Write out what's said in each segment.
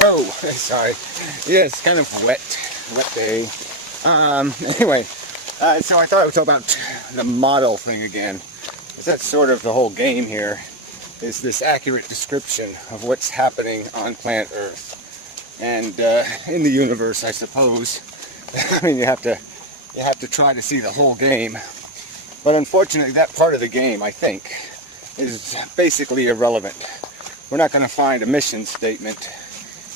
Whoa, sorry. Yeah, it's kind of wet day. Anyway, so I thought I would talk about the model thing again. That's sort of the whole game here, is this accurate description of what's happening on planet Earth and in the universe, I suppose. I mean, you have to try to see the whole game. But unfortunately, that part of the game, I think, is basically irrelevant. We're not going to find a mission statement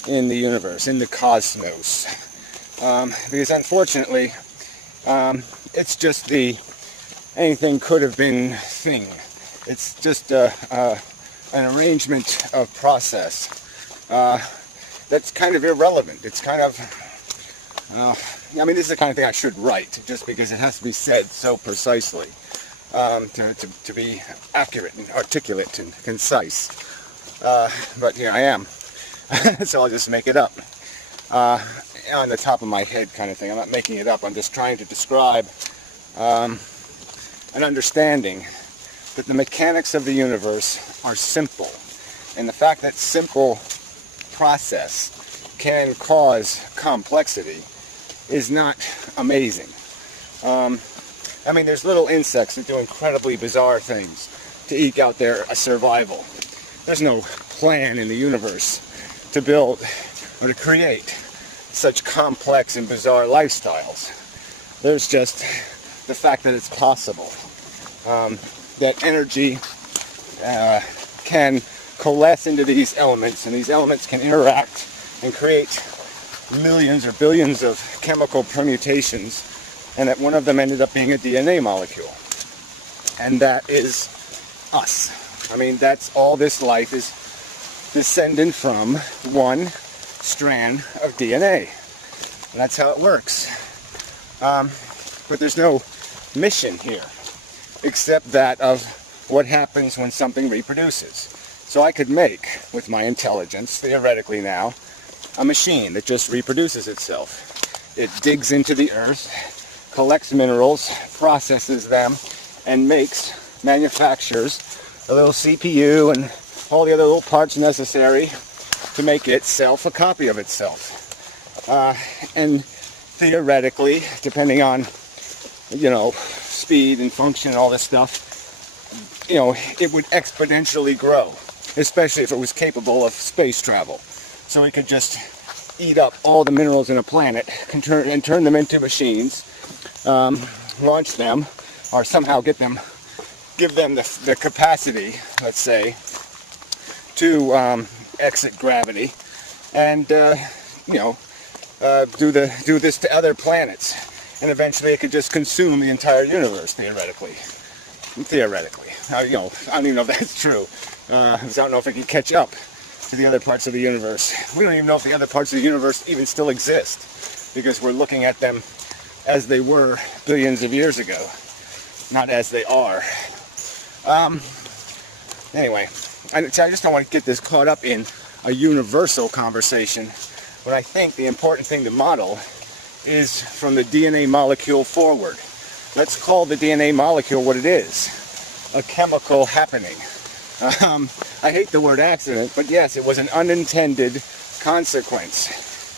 in the universe, in the cosmos, because unfortunately, it's just the anything could have been thing. It's just an arrangement of process that's kind of irrelevant. It's kind of, I mean, this is the kind of thing I should write, just because it has to be said so precisely, to be accurate and articulate and concise. But here I am. So I'll just make it up on the top of my head kind of thing. I'm not making it up. I'm just trying to describe an understanding that the mechanics of the universe are simple. And the fact that simple process can cause complexity is not amazing. I mean, there's little insects that do incredibly bizarre things to eke out their survival. There's no plan in the universe to build or to create such complex and bizarre lifestyles. There's just the fact that it's possible. That energy can coalesce into these elements, and these elements can interact and create millions or billions of chemical permutations, and that one of them ended up being a DNA molecule. And that is us. I mean, that's all this life is, descendant from one strand of DNA. And that's how it works. But there's no mission here, except that of what happens when something reproduces. So I could make, with my intelligence, theoretically now, a machine that just reproduces itself. It digs into the earth, collects minerals, processes them, and manufactures a little CPU and all the other little parts necessary to make itself a copy of itself. And theoretically, depending on, speed and function and all this stuff, it would exponentially grow, especially if it was capable of space travel. So it could just eat up all the minerals in a planet and turn them into machines, launch them, or somehow give them the capacity, let's say, to exit gravity, and do this to other planets, and eventually it could just consume the entire universe, theoretically. I don't even know if that's true. I don't know if it can catch up to the other parts of the universe. We don't even know if the other parts of the universe even still exist, because we're looking at them as they were billions of years ago, not as they are. Anyway, I just don't want to get this caught up in a universal conversation, but I think the important thing to model is from the DNA molecule forward. Let's call the DNA molecule what it is, a chemical happening. I hate the word accident, but yes, it was an unintended consequence.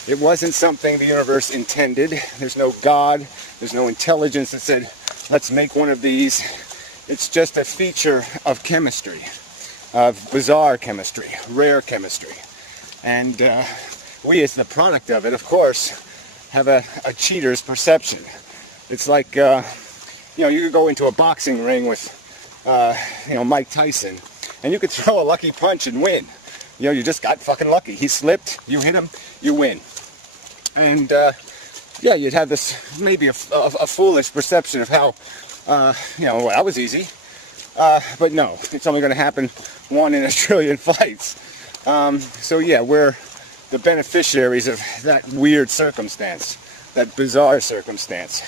It wasn't something the universe intended. There's no God, there's no intelligence that said, let's make one of these. It's just a feature of chemistry, of bizarre chemistry, rare chemistry. And we, as the product of it, of course, have a cheater's perception. It's like, you could go into a boxing ring with, Mike Tyson, and you could throw a lucky punch and win. You just got fucking lucky. He slipped, you hit him, you win. And, you'd have this, maybe a foolish perception of how, that was easy. But no, it's only going to happen 1 in a trillion fights. So yeah, we're the beneficiaries of that weird circumstance, that bizarre circumstance.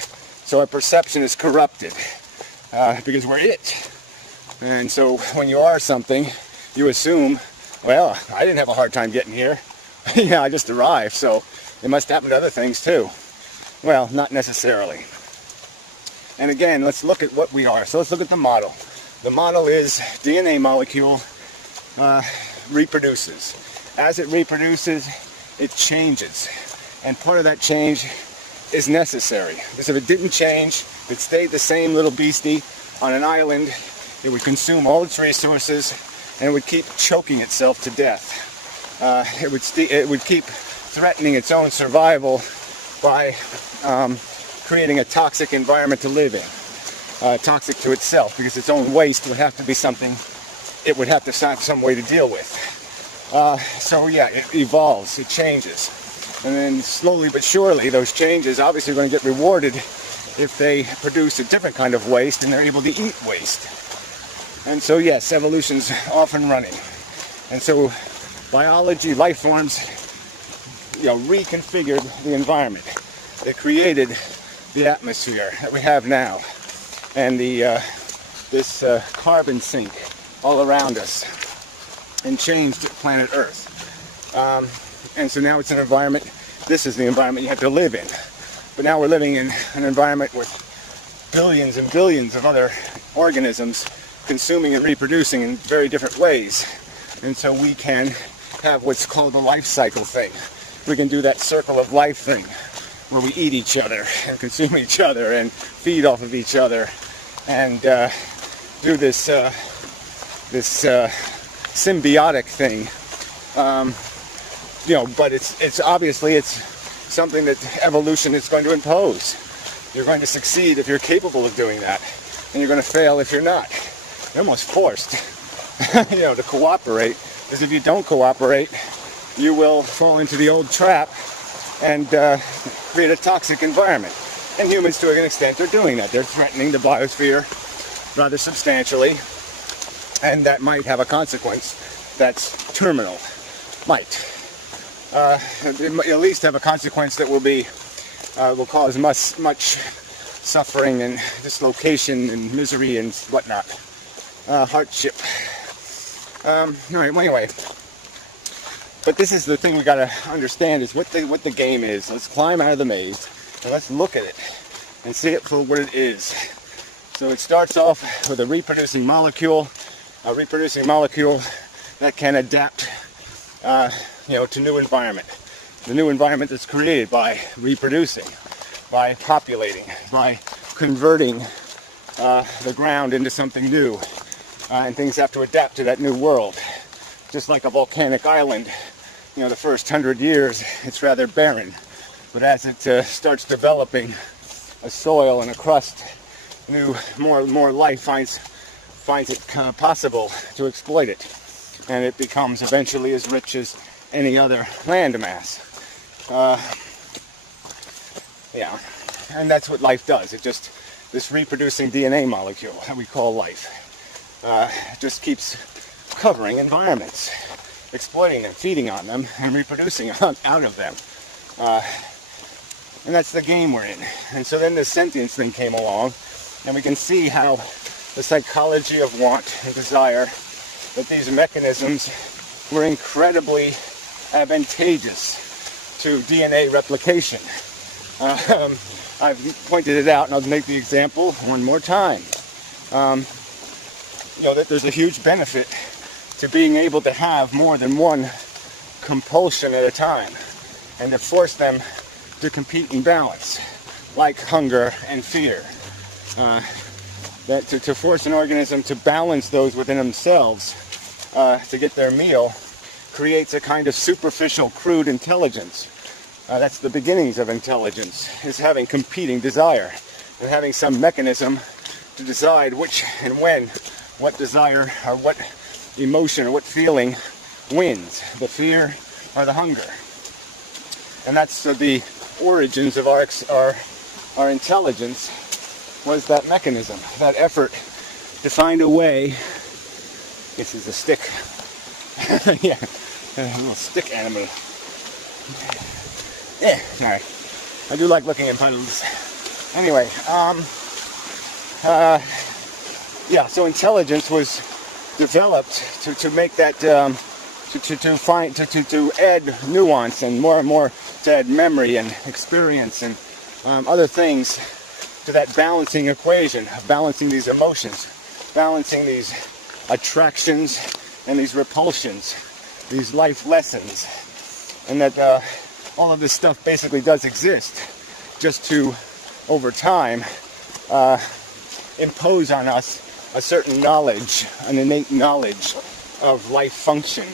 So our perception is corrupted, because we're it. And so when you are something, you assume, well, I didn't have a hard time getting here. Yeah, I just arrived, so it must happen to other things too. Well, not necessarily. And again, let's look at what we are. So let's look at the model. The model is DNA molecule reproduces. As it reproduces, it changes. And part of that change is necessary. Because if it didn't change, if it stayed the same little beastie on an island, it would consume all its resources and it would keep choking itself to death. It would keep threatening its own survival by creating a toxic environment to live in. Toxic to itself, because its own waste would have to be something it would have to find some way to deal with. So yeah, it evolves, it changes. And then slowly but surely, those changes obviously are going to get rewarded if they produce a different kind of waste and they're able to eat waste. And so yes, evolution's off and running. And so biology, life forms, reconfigured the environment. They created the atmosphere that we have now, and this carbon sink all around us, and changed planet Earth. And so now it's an environment, this is the environment you have to live in. But now we're living in an environment with billions and billions of other organisms consuming and reproducing in very different ways. And so we can have what's called the life cycle thing. We can do that circle of life thing, where we eat each other and consume each other and feed off of each other and do this symbiotic thing. But it's obviously something that evolution is going to impose. You're going to succeed if you're capable of doing that, and you're going to fail if you're not. You're almost forced, to cooperate, because if you don't cooperate, you will fall into the old trap and create a toxic environment. And humans, to an extent, are doing that. They're threatening the biosphere rather substantially, and that might have a consequence that's terminal. Might. At least have a consequence that will cause much suffering and dislocation and misery and whatnot. Hardship. Anyway. But this is the thing we got to understand, is what the game is. Let's climb out of the maze and let's look at it and see it for what it is. So it starts off with a reproducing molecule that can adapt to new environment. The new environment that's created by reproducing, by populating, by converting the ground into something new. And things have to adapt to that new world. Just like a volcanic island, the first 100 years it's rather barren. But as it starts developing a soil and a crust, more life finds it possible to exploit it. And it becomes eventually as rich as any other land mass. And that's what life does. This reproducing DNA molecule that we call life, just keeps covering environments, exploiting them, feeding on them, and reproducing out of them. And that's the game we're in. And so then the sentience thing came along, and we can see how the psychology of want and desire, that these mechanisms were incredibly advantageous to DNA replication. I've pointed it out, and I'll make the example one more time. That there's a huge benefit to being able to have more than one compulsion at a time, and to force them to compete in balance, like hunger and fear. That to force an organism to balance those within themselves to get their meal creates a kind of superficial, crude intelligence. That's the beginnings of intelligence, is having competing desire and having some mechanism to decide which and when, what desire or what emotion or what feeling wins, the fear or the hunger. And that's the origins of our intelligence, was that mechanism, that effort to find a way. This is a stick. Yeah, a little stick animal. Yeah, alright. I do like looking at puddles. Anyway, so intelligence was developed to make that, to add nuance and more, to add memory and experience and other things to that balancing equation, balancing these emotions, balancing these attractions and these repulsions, these life lessons. and that all of this stuff basically does exist, just to, over time, impose on us a certain knowledge, an innate knowledge of life function.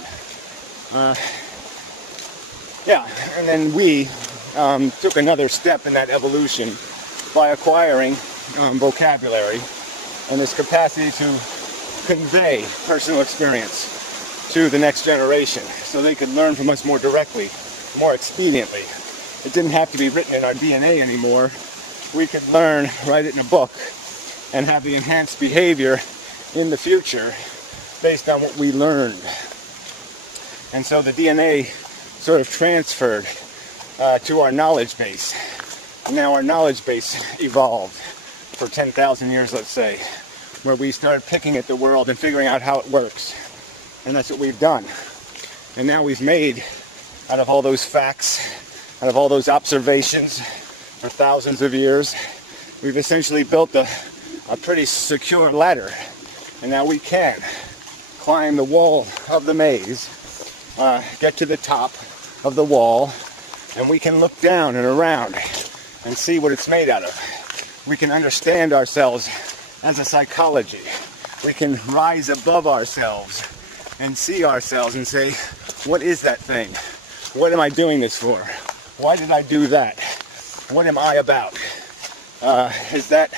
Yeah, and then we took another step in that evolution by acquiring vocabulary and this capacity to convey personal experience to the next generation so they could learn from us more directly, more expediently. It didn't have to be written in our DNA anymore. We could learn, write it in a book, and have the enhanced behavior in the future based on what we learned. And so the DNA sort of transferred to our knowledge base. Now our knowledge base evolved for 10,000 years, let's say, where we started picking at the world and figuring out how it works. And that's what we've done. And now we've made, out of all those facts, out of all those observations for thousands of years, we've essentially built a pretty secure ladder. And now we can climb the wall of the maze, get to the top of the wall, and we can look down and around and see what it's made out of. We can understand ourselves as a psychology. We can rise above ourselves and see ourselves and say, what is that thing? What am I doing this for? Why did I do that? What am I about? Is that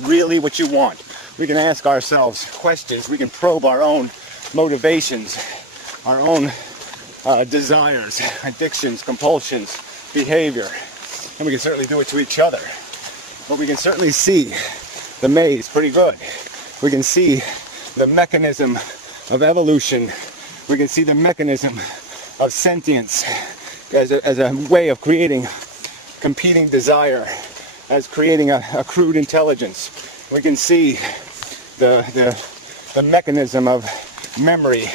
really what you want? We can ask ourselves questions. We can probe our own motivations, our own desires, addictions, compulsions, behavior. And we can certainly do it to each other. But we can certainly see the maze pretty good. We can see the mechanism of evolution. We can see the mechanism of sentience as a way of creating competing desire, as creating a crude intelligence. We can see the mechanism of memory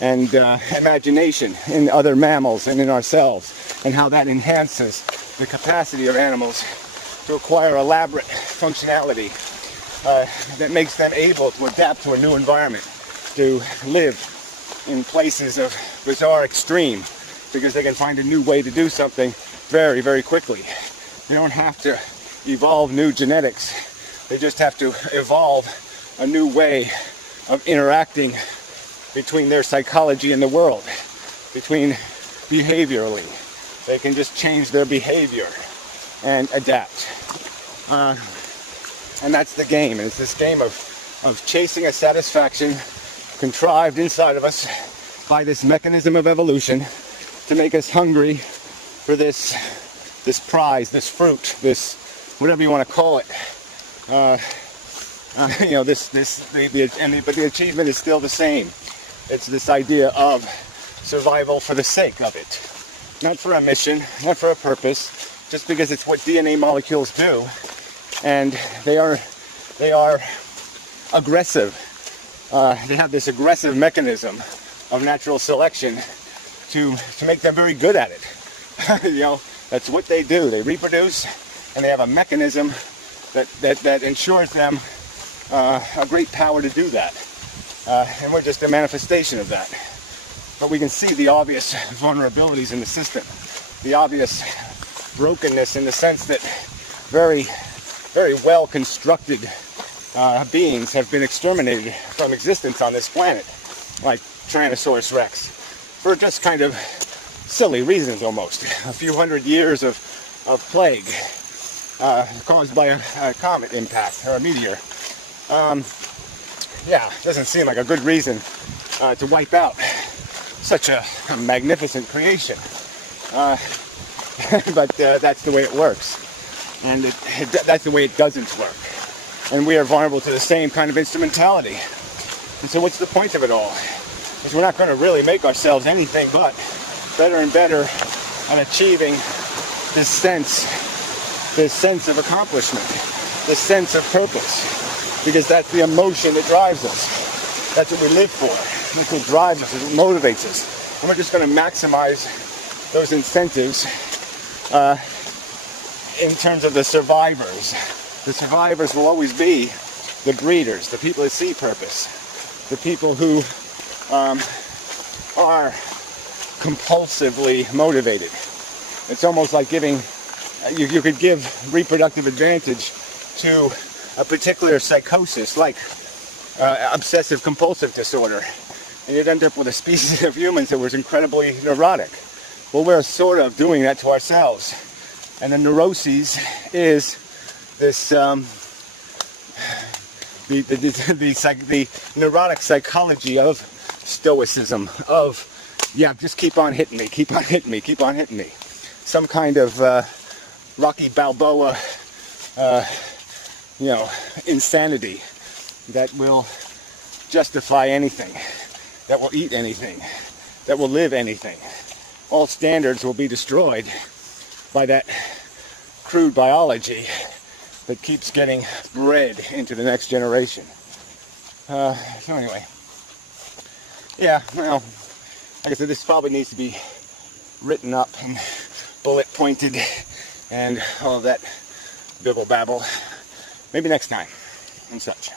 and imagination in other mammals and in ourselves, and how that enhances the capacity of animals to acquire elaborate functionality that makes them able to adapt to a new environment, to live in places of bizarre extreme, because they can find a new way to do something very, very quickly. They don't have to evolve new genetics. They just have to evolve a new way of interacting between their psychology and the world, between behaviorally. They can just change their behavior and adapt. And that's the game. And it's this game of chasing a satisfaction contrived inside of us by this mechanism of evolution to make us hungry for this prize, this fruit, this whatever you want to call it. But the achievement is still the same. It's this idea of survival for the sake of it, not for a mission, not for a purpose, just because it's what DNA molecules do, and they are aggressive. They have this aggressive mechanism of natural selection to make them very good at it. That's what they do. They reproduce, and they have a mechanism that ensures them a great power to do that. And we're just a manifestation of that. But we can see the obvious vulnerabilities in the system, the obvious brokenness in the sense that very, very well constructed beings have been exterminated from existence on this planet, like Tyrannosaurus Rex, for just kind of silly reasons almost. A few hundred years of plague caused by a comet impact or a meteor. Doesn't seem like a good reason to wipe out such a magnificent creation. But that's the way it works. And that's the way it doesn't work. And we are vulnerable to the same kind of instrumentality. And so what's the point of it all? Because we're not going to really make ourselves anything but better and better at achieving this sense of accomplishment, this sense of purpose. Because that's the emotion that drives us. That's what we live for. That's what drives us, that's what motivates us. And we're just going to maximize those incentives in terms of the survivors. The survivors will always be the breeders, the people that see purpose, the people who are compulsively motivated. It's almost like giving, you could give reproductive advantage to a particular psychosis like obsessive compulsive disorder, and you'd end up with a species of humans that was incredibly neurotic. Well, we're sort of doing that to ourselves, and the neuroses is this the neurotic psychology of stoicism, of just keep on hitting me, keep on hitting me, keep on hitting me. Some kind of Rocky Balboa, insanity that will justify anything, that will eat anything, that will live anything. All standards will be destroyed by that crude biology that keeps getting bred into the next generation. So anyway, yeah, well, like I said, this probably needs to be written up and bullet pointed and all of that bibble babble. Maybe next time and such.